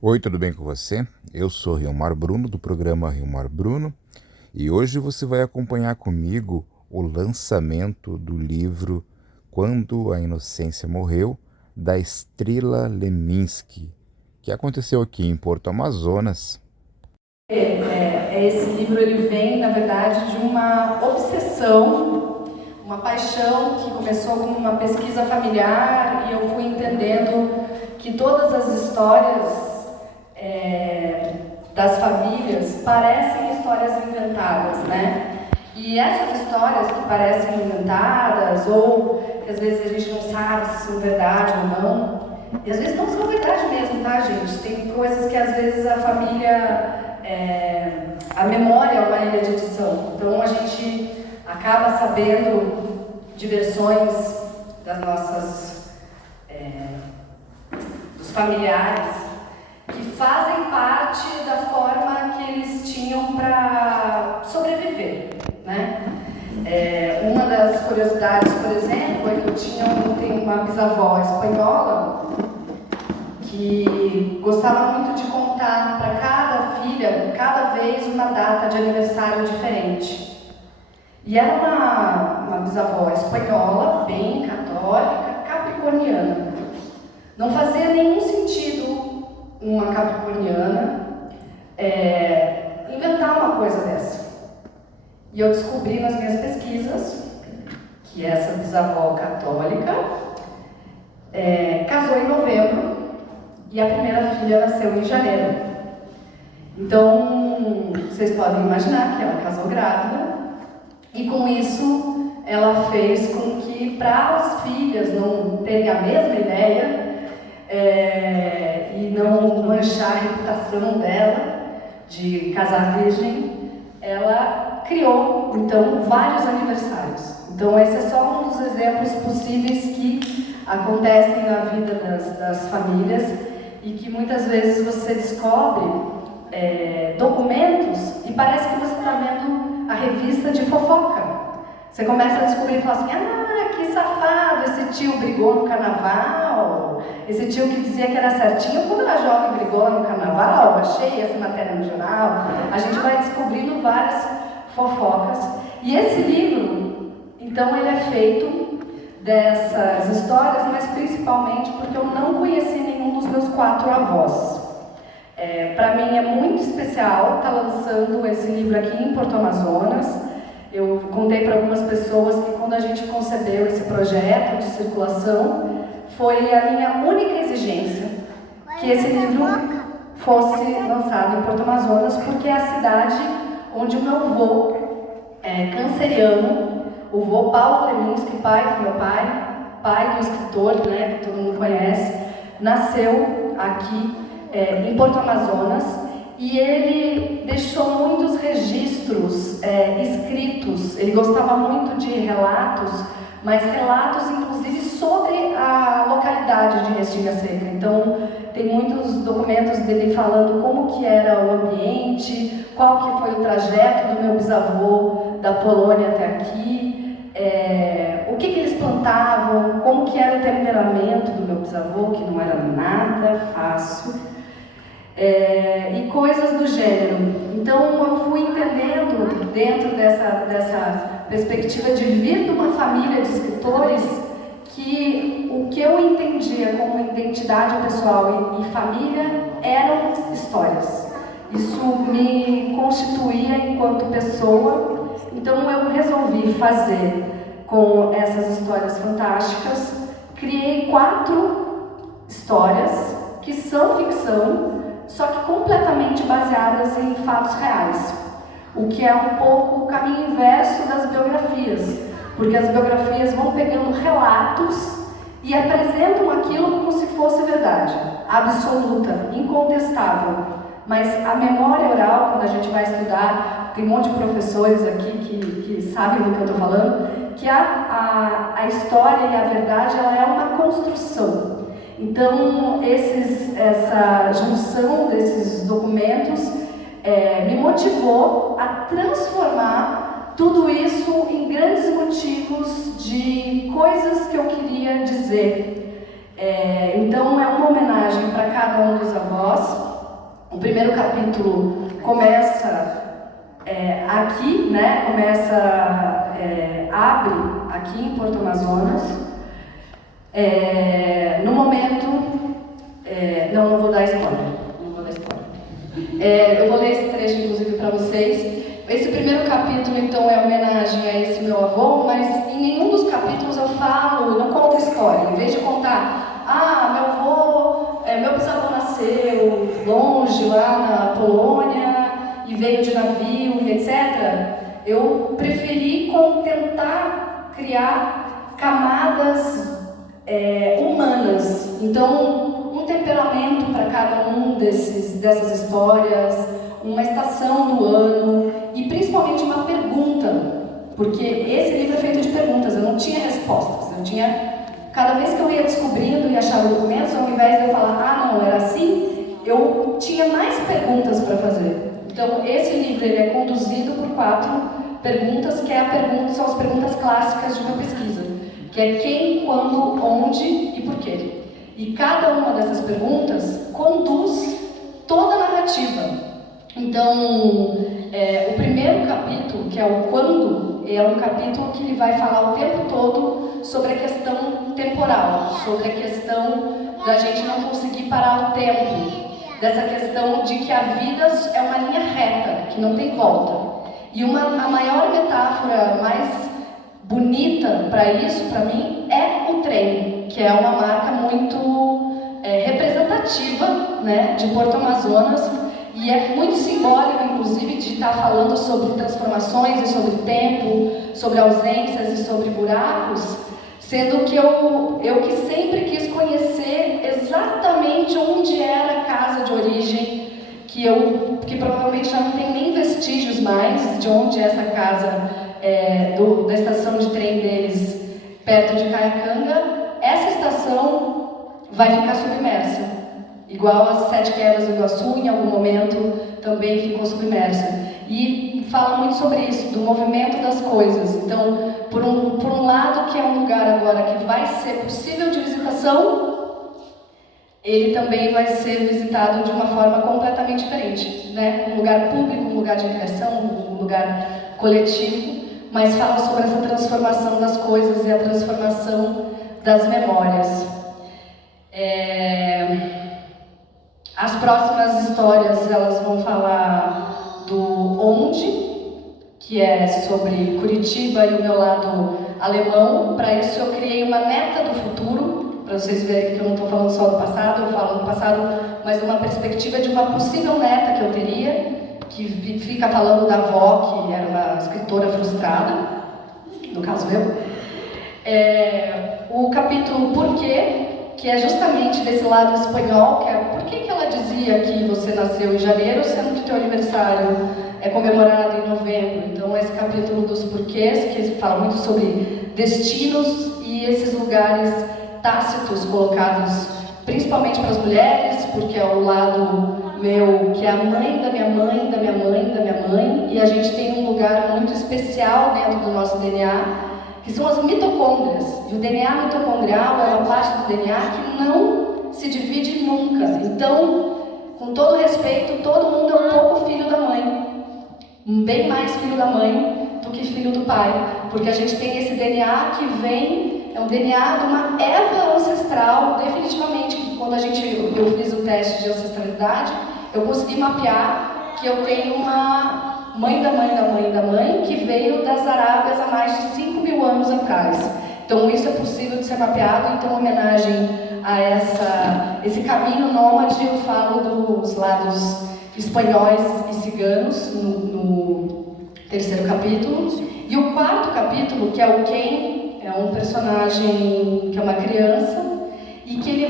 Oi, tudo bem com você? Eu sou Rilmar Bruno, do programa Rilmar Bruno, e hoje você vai acompanhar comigo o lançamento do livro Quando a Inocência Morreu, da Estrela Leminski, que aconteceu aqui em Porto Amazonas. Esse livro ele vem, na verdade, de uma obsessão, uma paixão que começou como uma pesquisa familiar e eu fui entendendo que todas as histórias das famílias parecem histórias inventadas, né? E essas histórias que parecem inventadas ou que às vezes a gente não sabe se são verdade ou não, e às vezes não são verdade mesmo, tá, gente? Tem coisas que às vezes a família a memória é uma ilha de edição, então a gente acaba sabendo de versões das nossas dos familiares que fazem parte da forma que eles tinham para sobreviver, né? Uma das curiosidades, por exemplo, é que eu tenho uma bisavó espanhola que gostava muito de contar para cada filha, cada vez, uma data de aniversário diferente. E era uma bisavó espanhola, bem católica, capricorniana. Não fazia nenhum sentido uma capricorniana inventar uma coisa dessa. E eu descobri nas minhas pesquisas que essa bisavó católica casou em novembro e a primeira filha nasceu em janeiro. Então, vocês podem imaginar que ela casou grávida e com isso ela fez com que, para as filhas não terem a mesma ideia e não manchar a reputação dela de casar virgem, ela criou, então, vários aniversários. Então, esse é só um dos exemplos possíveis que acontecem na vida das famílias e que muitas vezes você descobre documentos e parece que você está vendo a revista de fofoca. Você começa a descobrir e fala assim, que safado, esse tio brigou no carnaval, esse tio que dizia que era certinho, quando era jovem brigou no carnaval, achei essa matéria no jornal. A gente vai descobrindo várias fofocas. E esse livro, então, ele é feito dessas histórias, mas principalmente porque eu não conheci nenhum dos meus 4 avós. Para mim é muito especial estar lançando esse livro aqui em Porto Amazonas. Eu contei para algumas pessoas que quando a gente concebeu esse projeto de circulação, foi a minha única exigência que esse livro fosse lançado em Porto Amazonas, porque é a cidade onde o meu avô canceriano, o vô Paulo Leminski, pai do meu pai do escritor, né, que todo mundo conhece, nasceu aqui em Porto Amazonas e ele deixou muitos registros escritos. Ele gostava muito de relatos, mas relatos inclusive sobre a localidade de Restinga Seca. Então tem muitos documentos dele falando como que era o ambiente, qual que foi o trajeto do meu bisavô da Polônia até aqui, o que eles plantavam, como que era o temperamento do meu bisavô, que não era nada fácil, e coisas do gênero. Então eu fui entendendo, dentro dessa perspectiva de vir de uma família de escritores, que o que eu entendia como identidade pessoal e família eram histórias. Isso me constituía enquanto pessoa, então eu resolvi fazer com essas histórias fantásticas. Criei 4 histórias que são ficção, só que completamente baseadas em fatos reais, o que é um pouco o caminho inverso das biografias, porque as biografias vão pegando relatos e apresentam aquilo como se fosse verdade, absoluta, incontestável. Mas a memória oral, quando a gente vai estudar, tem um monte de professores aqui que sabem do que eu estou falando, que a história e a verdade ela é uma construção. Então, essa junção desses documentos me motivou a transformar tudo isso em grandes motivos de coisas que eu queria dizer. Então, é uma homenagem para cada um dos avós, primeiro capítulo começa aqui, né? Abre aqui em Porto Amazonas. No momento, não vou dar spoiler. Eu vou ler esse trecho, inclusive, para vocês. Esse primeiro capítulo, então, é homenagem a esse meu avô, mas em nenhum dos capítulos eu falo, não conto a história. Em vez de contar, meu avô, meu bisavô nasceu longe, lá na Polônia, e veio de navio, e etc., eu preferi tentar criar camadas humanas. Então, um temperamento para cada dessas histórias, uma estação do ano e principalmente uma pergunta, porque esse livro é feito de perguntas, eu não tinha respostas, cada vez que eu ia descobrindo e achava documentos, ao invés de eu falar, não, era assim, eu tinha mais perguntas para fazer. Então, esse livro ele é conduzido por 4 perguntas, são as perguntas clássicas de uma pesquisa, que é quem, quando, onde e por quê. E cada uma dessas perguntas conduz toda a narrativa. Então, o primeiro capítulo, que é o quando, é um capítulo que ele vai falar o tempo todo sobre a questão temporal, sobre a questão da gente não conseguir parar o tempo, dessa questão de que a vida é uma linha reta, que não tem volta. E a maior metáfora, mais bonita para isso, para mim, é o trem, que é uma marca muito representativa, né, de Porto Amazonas, e é muito simbólico, inclusive, de estar falando sobre transformações e sobre tempo, sobre ausências e sobre buracos, sendo que eu que sempre quis conhecer exatamente onde era a casa de origem, que provavelmente já não tem nem vestígios mais de onde é essa casa, da estação de trem deles, perto de Caiacanga. Essa estação vai ficar submersa. Igual as 7 Quedas do Iguaçu, em algum momento, também ficou submersa. E fala muito sobre isso, do movimento das coisas. Então, por um lado, que é um lugar agora que vai ser possível de visitação, ele também vai ser visitado de uma forma completamente diferente, né? Um lugar público, um lugar de criação, um lugar coletivo, mas fala sobre essa transformação das coisas e a transformação das memórias. As próximas histórias, elas vão falar do onde, que é sobre Curitiba e o meu lado alemão. Para isso eu criei uma neta do futuro, para vocês verem que eu não estou falando só do passado, eu falo do passado, mas uma perspectiva de uma possível neta que eu teria, que fica falando da avó, que era uma escritora frustrada, no caso eu. O capítulo Porquê, que é justamente desse lado espanhol, que é por que ela dizia que você nasceu em janeiro, sendo que teu aniversário é comemorado em novembro. Então, esse capítulo dos porquês, que fala muito sobre destinos e esses lugares tácitos colocados principalmente para as mulheres, porque é o lado meu, que é a mãe da minha mãe, da minha mãe, da minha mãe, e a gente tem um lugar muito especial dentro do nosso DNA, que são as mitocôndrias. E o DNA mitocondrial é uma parte do DNA que não se divide nunca. Então, com todo respeito, todo mundo é um pouco filho da mãe. Bem mais filho da mãe do que filho do pai. Porque a gente tem esse DNA que vem, é um DNA de uma Eva ancestral, definitivamente. Quando eu fiz o teste de ancestralidade, eu consegui mapear que eu tenho uma mãe da mãe da mãe da mãe, que veio das Arábias há mais de 5.000 anos atrás. Então isso é possível de ser mapeado, então em homenagem a esse caminho nômade, eu falo dos lados espanhóis e ciganos no terceiro capítulo. E o quarto capítulo, que é o Quem, é um personagem que é uma criança, e que ele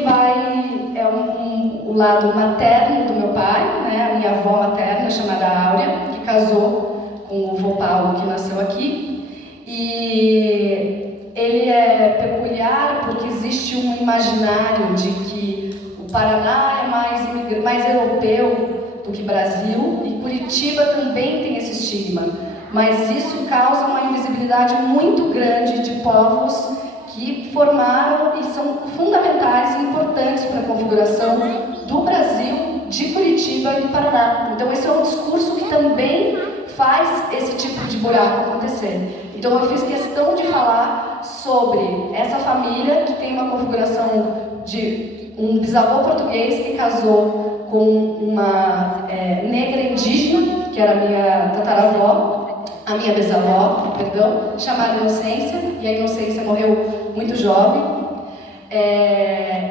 o lado materno do meu pai, né, a minha avó materna, chamada Áurea, que casou com o vô Paulo, que nasceu aqui. E ele é peculiar porque existe um imaginário de que o Paraná é mais europeu do que Brasil, e Curitiba também tem esse estigma. Mas isso causa uma invisibilidade muito grande de povos que formaram e são fundamentais e importantes para a configuração do Brasil, de Curitiba Curitiba e do Paraná. Então esse é um discurso que também faz esse tipo de buraco acontecer. Então eu fiz questão de falar sobre essa família que tem uma configuração de um bisavô português que casou com uma negra indígena, que era a minha tataravó, a minha bisavó, perdão, chamada Inocência, e a Inocência morreu muito jovem.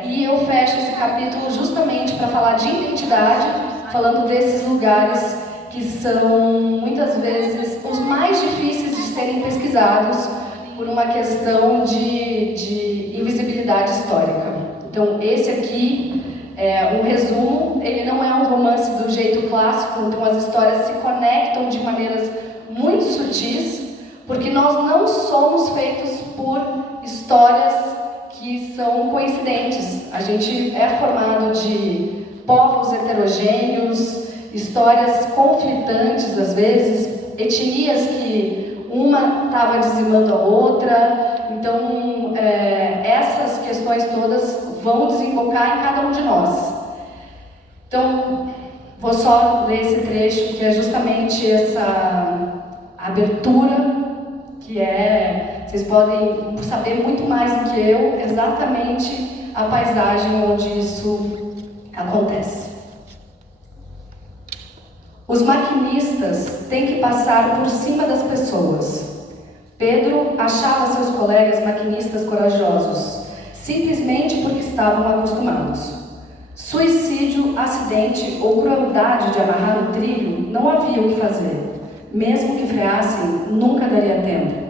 E eu fecho esse capítulo justamente para falar de identidade, falando desses lugares que são muitas vezes os mais difíceis de serem pesquisados por uma questão de invisibilidade histórica. Então esse aqui é um resumo, ele não é um romance do jeito clássico, então as histórias se conectam de maneiras muito sutis, porque nós não somos feitos por histórias que são coincidentes. A gente é formado de povos heterogêneos, histórias conflitantes às vezes, etnias que uma estava dizimando a outra. Então essas questões todas vão desembocar em cada um de nós. Então vou só ler esse trecho, que é justamente essa abertura, que vocês podem saber muito mais do que eu, exatamente a paisagem onde isso acontece. Os maquinistas têm que passar por cima das pessoas. Pedro achava seus colegas maquinistas corajosos, simplesmente porque estavam acostumados. Suicídio, acidente ou crueldade de amarrar o trilho, não havia o que fazer. Mesmo que freassem, nunca daria tempo.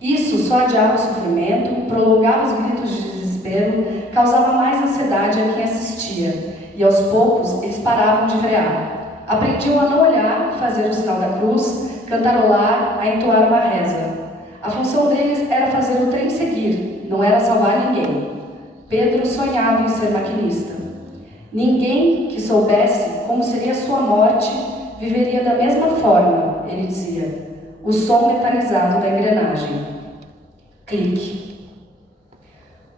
Isso só adiava o sofrimento, prolongava os gritos de desespero, causava mais ansiedade a quem assistia, e aos poucos eles paravam de frear. Aprendiam a não olhar, fazer o sinal da cruz, cantarolar, a entoar uma reza. A função deles era fazer o trem seguir, não era salvar ninguém. Pedro sonhava em ser maquinista. Ninguém que soubesse como seria sua morte viveria da mesma forma, ele dizia. O som metalizado da engrenagem. Clique.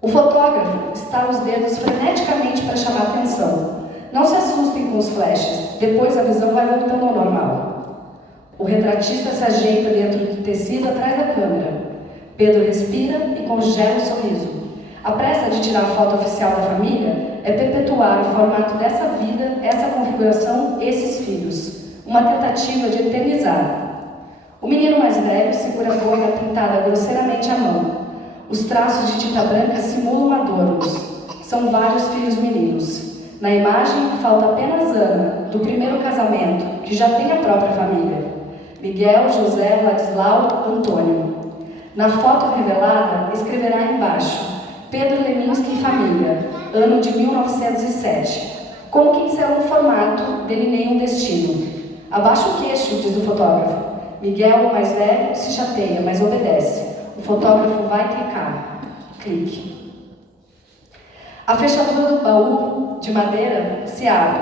O fotógrafo estala os dedos freneticamente para chamar a atenção. Não se assustem com os flashes, depois a visão vai voltando ao normal. O retratista se ajeita dentro do tecido atrás da câmera. Pedro respira e congela o sorriso. A pressa de tirar a foto oficial da família é perpetuar o formato dessa vida, essa configuração, esses filhos. Uma tentativa de eternizar. O menino mais velho segura a boina pintada grosseiramente à mão. Os traços de tinta branca simulam adornos. São vários filhos meninos. Na imagem, falta apenas Ana, do primeiro casamento, que já tem a própria família. Miguel, José, Ladislau, Antônio. Na foto revelada, escreverá embaixo: Pedro Leminski e família, ano de 1907. Como quem será um formato, delineia um destino. Abaixa o queixo, diz o fotógrafo. Miguel, o mais velho, se chateia, mas obedece. O fotógrafo vai clicar. Clique. A fechadura do baú de madeira se abre.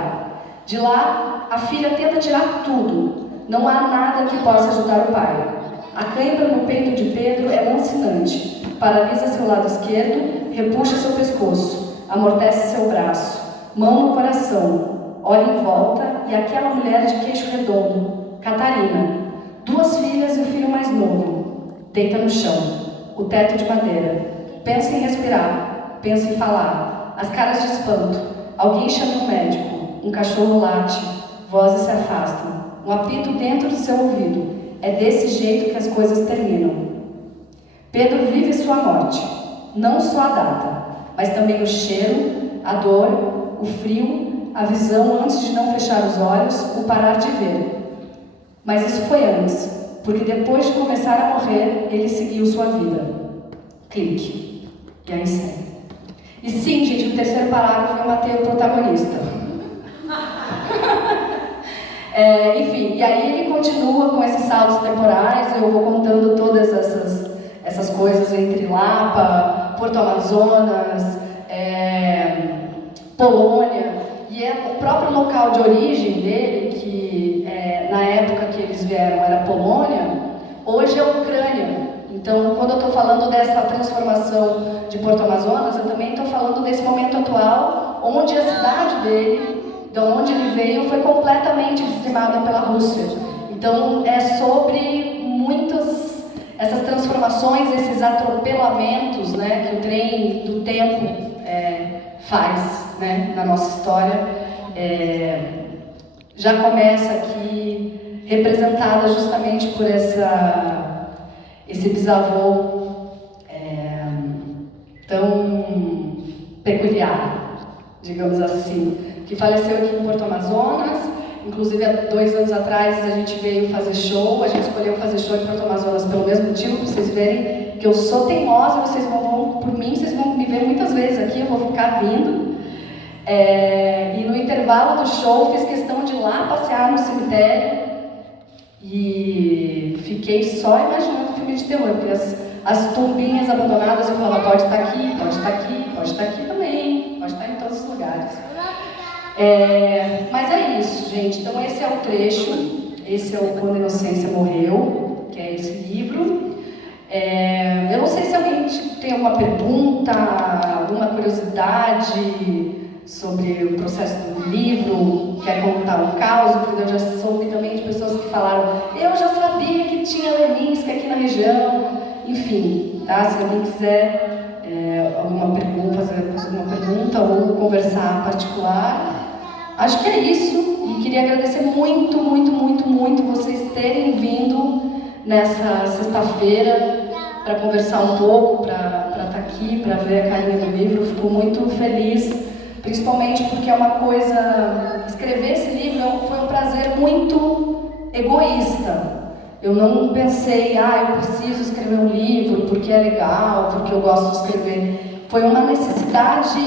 De lá, a filha tenta tirar tudo. Não há nada que possa ajudar o pai. A cãibra no peito de Pedro é lancinante. Paralisa seu lado esquerdo, repuxa seu pescoço, amortece seu braço. Mão no coração. Olha em volta e aquela mulher de queixo redondo, Catarina. 2 filhas e o filho mais novo. Deita no chão. O teto de madeira. Pensa em respirar. Pensa em falar. As caras de espanto. Alguém chama um médico. Um cachorro late. Vozes se afastam. Um apito dentro do seu ouvido. É desse jeito que as coisas terminam. Pedro vive sua morte. Não só a data, mas também o cheiro, a dor, o frio, a visão antes de não fechar os olhos, o parar de ver. Mas isso foi antes, porque depois de começar a morrer, ele seguiu sua vida. Clique. E aí segue. E sim, gente, no terceiro parágrafo eu matei o protagonista. Enfim, e aí ele continua com esses saltos temporais, eu vou contando todas essas coisas entre Lapa, Porto Amazonas, Polônia, e o próprio local de origem dele, que na época que eles vieram era Polônia, hoje é Ucrânia. Então, quando eu estou falando dessa transformação de Porto Amazonas, eu também estou falando desse momento atual, onde a cidade dele de onde ele veio, foi completamente dizimada pela Rússia. Então, é sobre muitas essas transformações, esses atropelamentos, né, que o trem do tempo faz, né, na nossa história. Já começa aqui representada justamente por esse bisavô tão peculiar, digamos assim, que faleceu aqui em Porto Amazonas. Inclusive, há 2 anos atrás, a gente veio fazer show, a gente escolheu fazer show em Porto Amazonas pelo mesmo motivo, para vocês verem que eu sou teimosa, vocês vão por mim, vocês vão me ver muitas vezes aqui, eu vou ficar vindo. E no intervalo do show, fiz questão de ir lá passear no cemitério e fiquei só imaginando o filme de terror, porque as tumbinhas abandonadas, eu falava, pode estar aqui, pode estar aqui, pode estar aqui também, pode estar em todos os lugares. Mas é isso, gente. Então esse é o trecho, esse é o Quando a Inocência Morreu, que é esse livro. Eu não sei se alguém tem alguma pergunta, alguma curiosidade sobre o processo do livro, quer contar um caos, porque eu já soube também de pessoas que falaram, eu já sabia que tinha Leminski aqui na região, enfim, tá? Se alguém quiser alguma pergunta, fazer alguma pergunta ou conversar particular, acho que é isso. E queria agradecer muito, muito, muito, muito vocês terem vindo nessa sexta-feira para conversar um pouco, para estar aqui, para ver a carinha do livro. Fico muito feliz, principalmente porque é uma coisa... Escrever esse livro foi um prazer muito egoísta. Eu não pensei, eu preciso escrever um livro porque é legal, porque eu gosto de escrever. Foi uma necessidade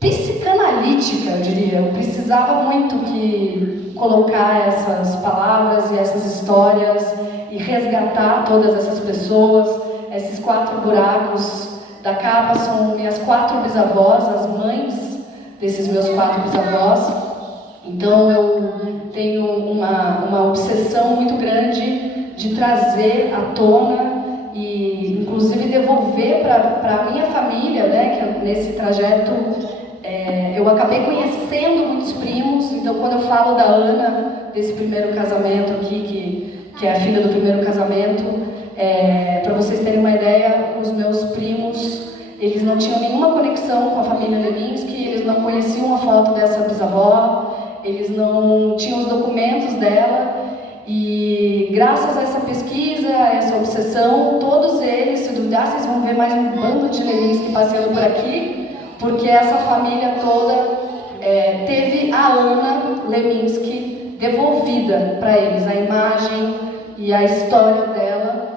psicanalítica, eu diria. Eu precisava muito que colocar essas palavras e essas histórias e resgatar todas essas pessoas. Esses 4 buracos da capa são minhas 4 bisavós, as mães desses meus 4 bisavós. Então eu tenho uma obsessão muito grande de trazer à tona e inclusive devolver para a minha família, né, que nesse trajeto eu acabei conhecendo muitos primos. Então quando eu falo da Ana, desse primeiro casamento aqui, que é a filha do primeiro casamento, para vocês terem uma ideia, os meus primos, eles não tinham nenhuma conexão com a família Leminski, eles não conheciam a foto dessa bisavó, eles não tinham os documentos dela, e graças a essa pesquisa, a essa obsessão, todos eles, se duvidar, vocês vão ver mais um bando de Leminski passeando por aqui, porque essa família toda teve a Ana Leminski devolvida para eles, a imagem e a história dela,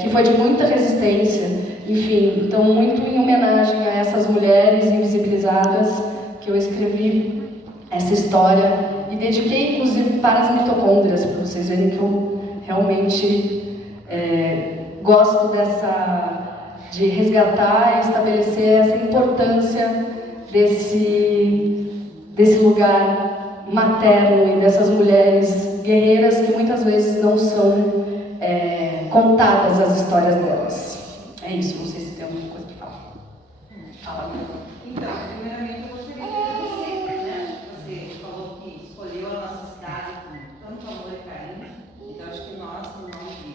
que foi de muita resistência. Enfim, então muito em homenagem a essas mulheres invisibilizadas que eu escrevi essa história e dediquei inclusive para as mitocôndrias, para vocês verem que eu realmente gosto de resgatar e estabelecer essa importância desse lugar materno e dessas mulheres guerreiras que muitas vezes não são contadas as histórias delas. É isso, não sei se tem alguma coisa para falar. Fala. Então, primeiramente eu gostaria de agradecer, né? Você falou que escolheu a nossa cidade com tanto amor e carinho. Então acho que nós, no nome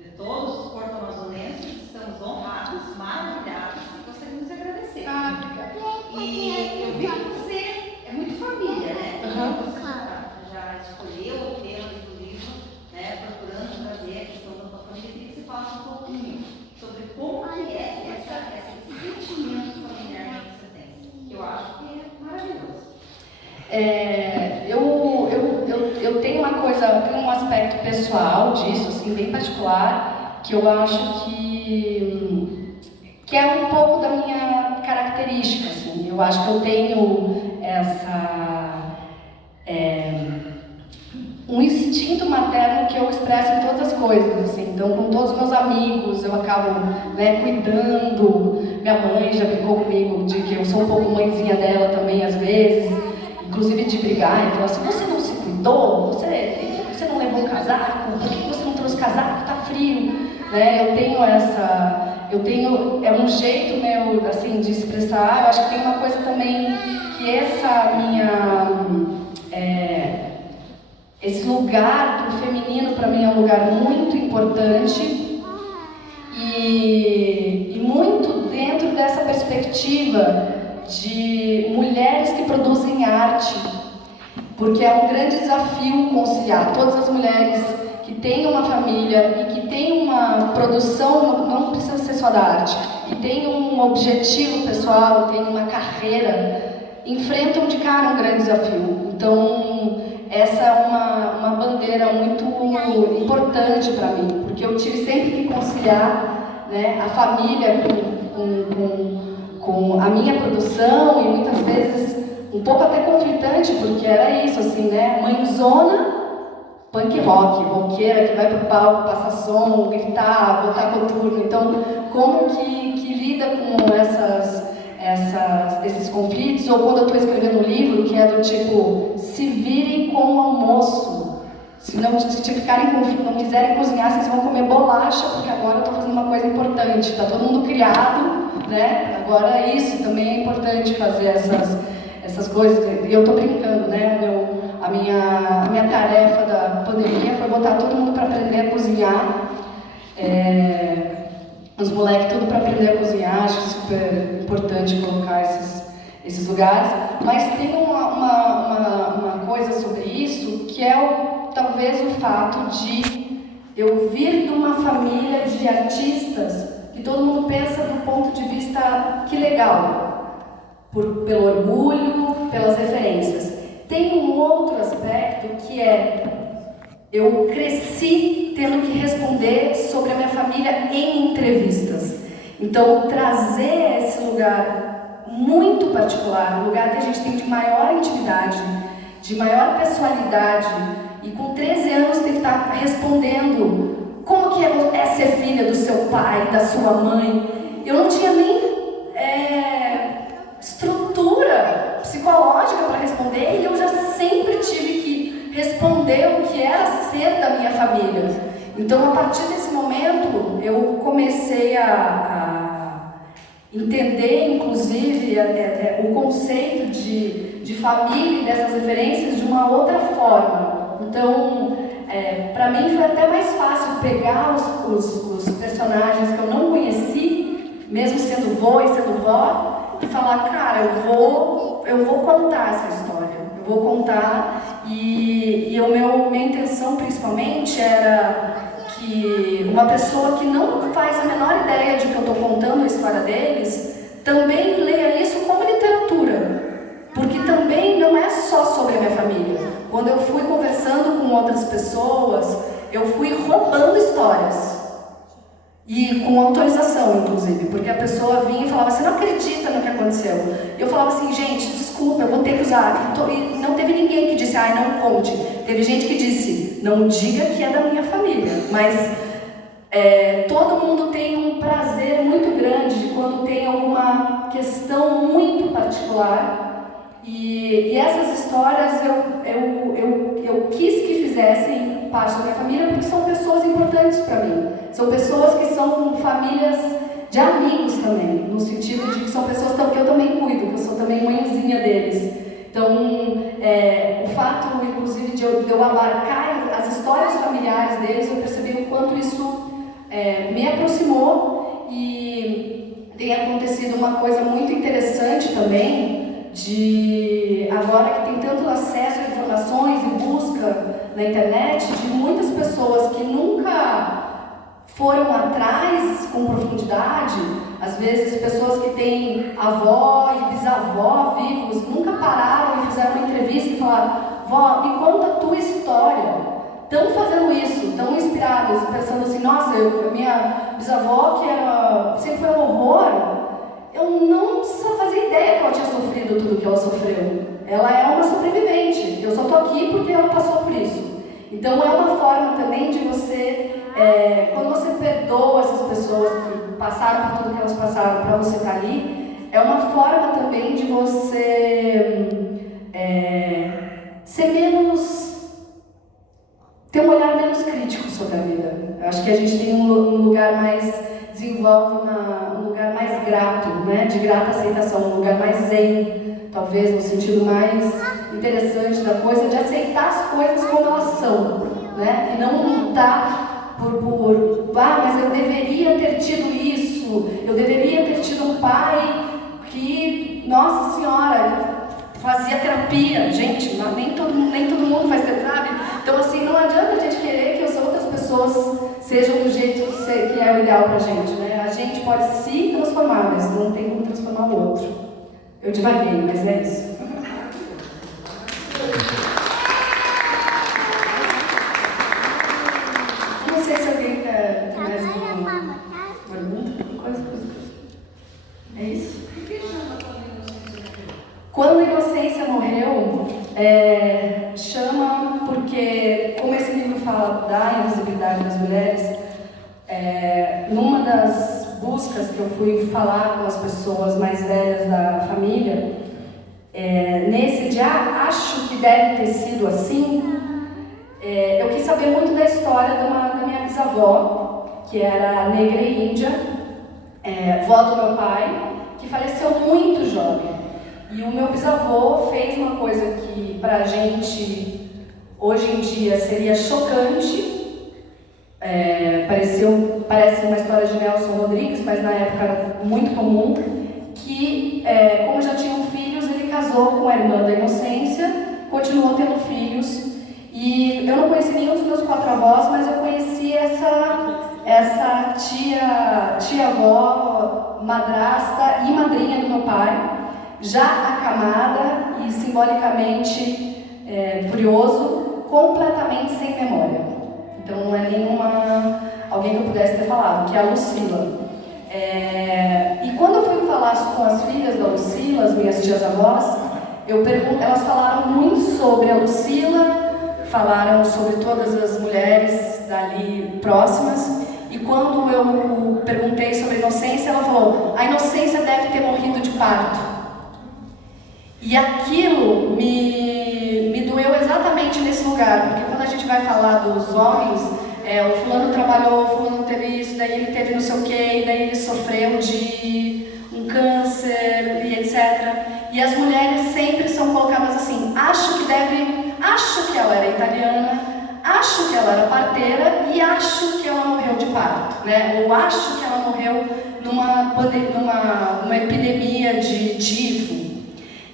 de todos os porto-amazonenses, estamos honrados, maravilhados e gostaríamos de agradecer. E eu vi que você é muito família, né? Você já escolheu o tema do livro, né? Procurando trazer a questão da tua família. Queria que você falasse um pouquinho sobre como que é esse sentimento familiar que você tem. Eu acho que é maravilhoso. Eu tenho uma coisa, tenho um aspecto pessoal disso, assim, bem particular, que eu acho que é um pouco da minha característica, assim. Eu acho que eu tenho um instinto materno que eu expresso em todas as coisas, assim. Então, com todos os meus amigos, eu acabo, né, cuidando. Minha mãe já brincou comigo de que eu sou um pouco mãezinha dela também, às vezes, inclusive de brigar e falar assim, você não se cuidou? Você não levou casaco? Por que você não trouxe casaco? Tá frio, né? Eu tenho eu tenho, é um jeito meu, assim, de expressar. Eu acho que tem uma coisa também que essa minha, esse lugar do feminino para mim é um lugar muito importante e muito dentro dessa perspectiva de mulheres que produzem arte, porque é um grande desafio conciliar todas as mulheres que têm uma família e que têm uma produção, não precisa ser só da arte, que têm um objetivo pessoal, têm uma carreira, enfrentam de cara um grande desafio. Então, essa é uma bandeira muito importante para mim, porque eu tive sempre que conciliar, né, a família com a minha produção, e muitas vezes um pouco até conflitante, porque era isso, assim, né, mãezona, punk rock, roqueira que vai pro palco, passar som, gritar, botar coturno. Então, como que lida com esses conflitos? Ou quando eu estou escrevendo um livro que é do tipo, se virem com o almoço. Se não quiserem cozinhar, vocês vão comer bolacha, porque agora eu estou fazendo uma coisa importante. Está todo mundo criado, né? Agora isso também é importante fazer essas coisas. E eu estou brincando, né? A minha tarefa da pandemia foi botar todo mundo para aprender a cozinhar. Os moleques tudo para aprender a cozinhar. Acho super importante colocar esses lugares. Mas tem uma coisa sobre isso, que é talvez o fato de eu vir de uma família de artistas que todo mundo pensa do ponto de vista que legal, pelo orgulho, pelas referências. Tem um outro aspecto que é, eu cresci tendo que responder sobre a minha família em entrevistas. Então, trazer esse lugar muito particular, um lugar que a gente tem de maior intimidade, de maior pessoalidade, e com 13 anos tem que estar respondendo como que é ser filha do seu pai, da sua mãe. Eu não tinha nem estrutura psicológica para responder, e eu já sempre tive que responder o que era ser da minha família. Então, a partir desse momento, eu comecei a entender, inclusive, o conceito de família e dessas referências de uma outra forma. Então, para mim foi até mais fácil pegar os personagens que eu não conheci, mesmo sendo vô e sendo vó, e falar, cara, eu vou contar essa história, eu vou contar, e minha intenção principalmente era que uma pessoa que não faz a menor ideia de que eu estou contando a história deles, também leia isso como literatura, porque também não é só sobre a minha família. Quando eu fui conversando com outras pessoas, eu fui roubando histórias. E com autorização, inclusive, porque a pessoa vinha e falava, você não acredita no que aconteceu. E eu falava assim, gente, desculpa, eu vou ter que usar. E não teve ninguém que disse, ai, não conte. Teve gente que disse, não diga que é da minha família. Mas todo mundo tem um prazer muito grande de quando tem alguma questão muito particular. E essas histórias eu quis que fizessem parte da minha família, porque são pessoas importantes para mim. São pessoas que são famílias de amigos também, no sentido de que são pessoas que eu também cuido, que eu sou também mãezinha deles. Então, o fato, inclusive, de eu abarcar as histórias familiares deles, eu percebi o quanto isso me aproximou, e tem acontecido uma coisa muito interessante também, agora que tem tanto acesso a informações e busca na internet, de muitas pessoas que nunca foram atrás com profundidade, às vezes pessoas que têm avó e bisavó vivos, nunca pararam e fizeram uma entrevista e falaram, vó, me conta a tua história. Estão fazendo isso, estão inspiradas, pensando assim, nossa, minha bisavó, que sempre foi um horror, eu não fazia ideia que ela tinha sofrido tudo que ela sofreu. Ela é uma sobrevivente, eu só estou aqui porque ela passou por isso. Então é uma forma também de você, quando você perdoa essas pessoas que passaram por tudo que elas passaram para você estar ali, é uma forma também de você ser ter um olhar menos crítico sobre a vida. Eu acho que a gente tem um lugar mais envolve um lugar mais grato, né? De grata aceitação, um lugar mais zen, talvez no sentido mais interessante da coisa, de aceitar as coisas como elas são, né? E não lutar mas eu deveria ter tido isso, eu deveria ter tido um pai que, nossa senhora, fazia terapia. Gente, nem todo mundo faz terapia. Então, assim, não adianta a gente querer que as outras pessoas sejam do jeito que é o ideal pra gente, né? A gente pode se transformar, mas não tem como transformar o outro. Eu divaguei, mas é isso. Não sei se alguém quer mais alguma pergunta, coisa. É isso. Quando a inocência morreu, chama porque, como esse livro fala da invisibilidade das mulheres, numa das buscas que eu fui falar com as pessoas mais velhas da família, nesse de acho que deve ter sido assim, eu quis saber muito da história da minha bisavó, que era negra e índia, vó do meu pai, que faleceu muito jovem. E o meu bisavô fez uma coisa que pra gente hoje em dia seria chocante. Parece uma história de Nelson Rodrigues, mas na época era muito comum, que como já tinham filhos, ele casou com a irmã da Inocência, continuou tendo filhos. E eu não conheci nenhum dos meus 4 avós, mas eu conheci essa tia-avó, madrasta e madrinha do meu pai, já acamada e simbolicamente curioso, completamente sem memória. Então não é alguém que eu pudesse ter falado, que é a Lucila. E quando eu fui falar com as filhas da Lucila, as minhas tias-avós, elas falaram muito sobre a Lucila, falaram sobre todas as mulheres dali próximas, e quando eu perguntei sobre a Inocência, ela falou: a Inocência deve ter morrido de parto. E aquilo me doeu exatamente nesse lugar, porque quando a gente vai falar dos homens, o fulano trabalhou, o fulano teve isso, daí ele teve não sei o quê, daí ele sofreu de um câncer e etc. E as mulheres sempre são colocadas assim: acho que ela era italiana, acho que ela era parteira e acho que ela morreu de parto, né? Ou acho que ela morreu numa epidemia de tifo.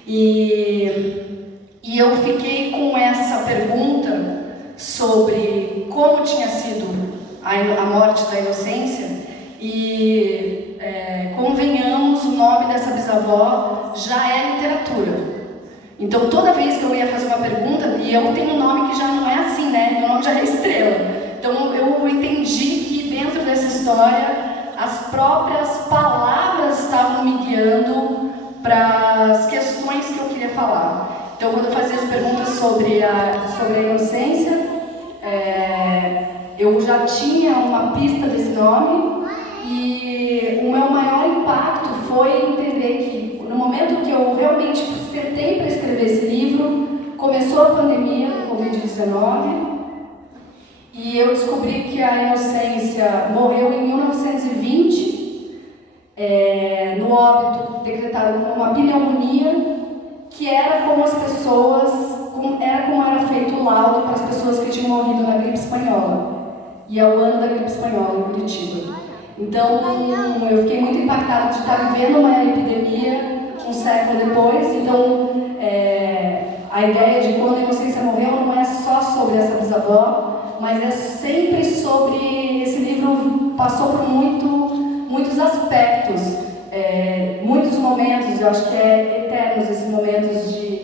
E eu fiquei com essa pergunta sobre como tinha sido a morte da Inocência e, convenhamos, o nome dessa bisavó já é literatura. Então, toda vez que eu ia fazer uma pergunta, e eu tenho um nome que já não é assim, né? Meu nome já é Estrela. Então, eu entendi que dentro dessa história, as próprias palavras estavam me guiando para as questões que eu queria falar. Então, quando eu fazia as perguntas sobre a Inocência, eu já tinha uma pista desse nome, e o meu maior impacto foi entender que, no momento que eu realmente sentei para escrever esse livro, começou a pandemia do Covid-19, e eu descobri que a Inocência morreu em 1920, no óbito decretado como uma pneumonia, que era como era feito o laudo para as pessoas que tinham morrido na gripe espanhola. E é o ano da gripe espanhola em Curitiba. Então, eu fiquei muito impactada de estar vivendo uma epidemia um século depois. Então, a ideia de quando a Inocência morreu não é só sobre essa bisavó, mas é sempre sobre... Esse livro passou por muitos aspectos, muitos momentos, eu acho que eternos esses momentos de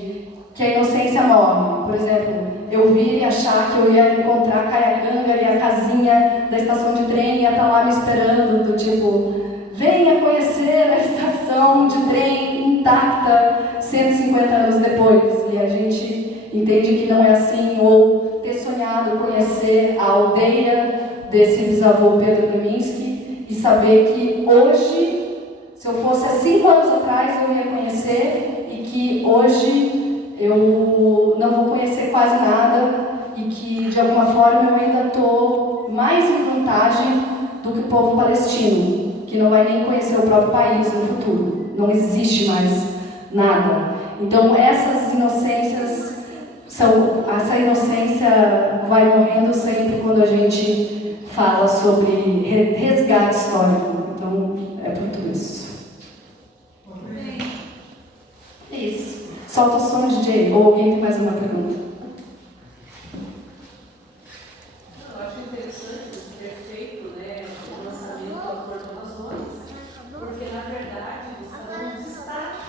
que a inocência morre. Por exemplo, eu vir e achar que eu ia encontrar a Caiacanga e a casinha da estação de trem ia estar lá me esperando, do tipo, venha conhecer a estação de trem intacta 150 anos depois. E a gente entende que não é assim, ou ter sonhado conhecer a aldeia desse bisavô Pedro Leminski e saber que hoje, se eu fosse há 5 anos atrás, eu ia conhecer, e que hoje eu não vou conhecer quase nada, e que de alguma forma eu ainda estou mais em vantagem do que o povo palestino, que não vai nem conhecer o próprio país no futuro. Não existe mais nada. Então, essas inocências essa inocência vai morrendo sempre quando a gente fala sobre resgate histórico. Então, é por tudo isso. Isso. Solta o som, DJ. Ou alguém tem mais uma pergunta? Eu acho interessante esse ter feito, né, o lançamento do Porto Amazonas, porque, na verdade, está dando destaque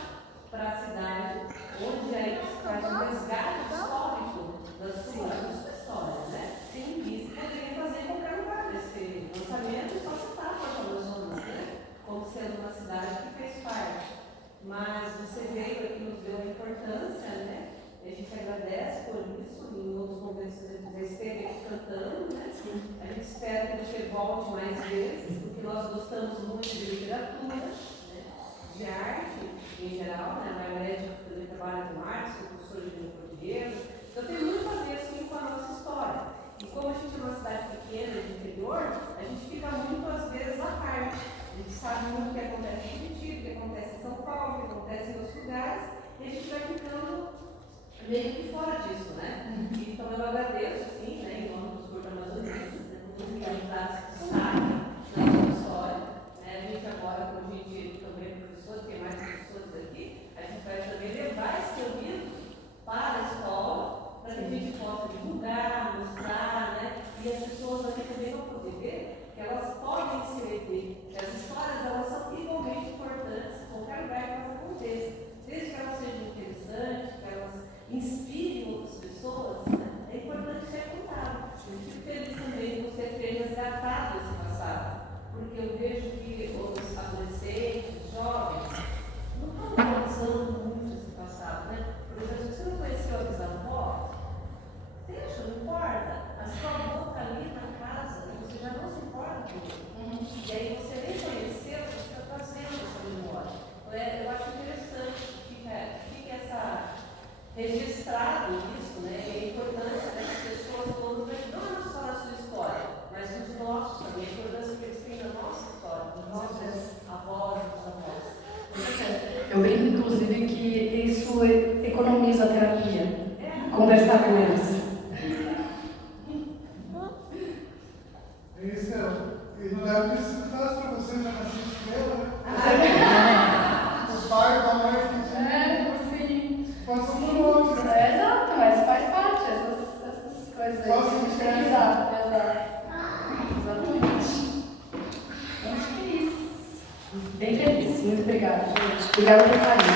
para a cidade, onde aí se faz um resgate histórico das sua história, né? Sim, isso poderia fazer em qualquer lugar desse lançamento e só citar Porto Amazonas, né? Como sendo uma cidade que fez parte. Mas você veio aqui e nos deu a importância, né? E a gente agradece por isso, em outros momentos você já esteve aqui cantando, né? A gente espera que você volte mais vezes, porque nós gostamos muito de literatura, né? De arte em geral, né? A maioria também trabalha com arte, sou professora de língua portuguesa, então tem muito a ver assim, com a nossa história. E como a gente é uma cidade pequena, de interior, a gente fica muito às vezes à parte. A gente sabe muito o que acontece em Curitiba, o que acontece em São Paulo, o que acontece em outros lugares, e a gente vai ficando meio que fora disso, né? Então eu agradeço, assim, né, em nome dos porto-amazonistas, né, por nos ajudar a se destaque na nossa história. Né? A gente agora, como a gente também é professor, tem mais professores aqui, a gente vai também levar esse ouvido para a escola, para que a gente possa divulgar, mostrar, né? E as pessoas aqui também vão poder ver que elas podem se meter, que as histórias elas são igualmente importantes em qualquer lugar que elas aconteçam, desde que elas sejam interessantes, que elas inspirem outras pessoas, né? É importante ser contado. Eu fico feliz também de você ter resgatado esse passado, porque eu vejo que os adolescentes, jovens, não estão valorizando muito esse passado, né? Por exemplo, se você não conheceu a bisavó, deixa, não importa. A sua avó está ali na casa e você já não se importa com ele. E aí você nem conheceu, você está trazendo essa memória. Eu acho interessante que fique registrado isso, né? E a importância dessas pessoas todas, não só na sua história, mas nos nossos também, a importância que eles têm na nossa história, nas nossas avós e dos avós. Eu brinco, inclusive, que isso economiza a terapia. Conversar com eles. Isso ele deve ter sido fácil para você, já nasceu estrela, né? O pai e a mãe Sim. passam por longe, né? Exato, mas faz parte essas coisas aí. Só se enxerga. Exato. Exatamente. Acho que é isso. Bem feliz. Muito obrigada, gente. Obrigada pelo carinho.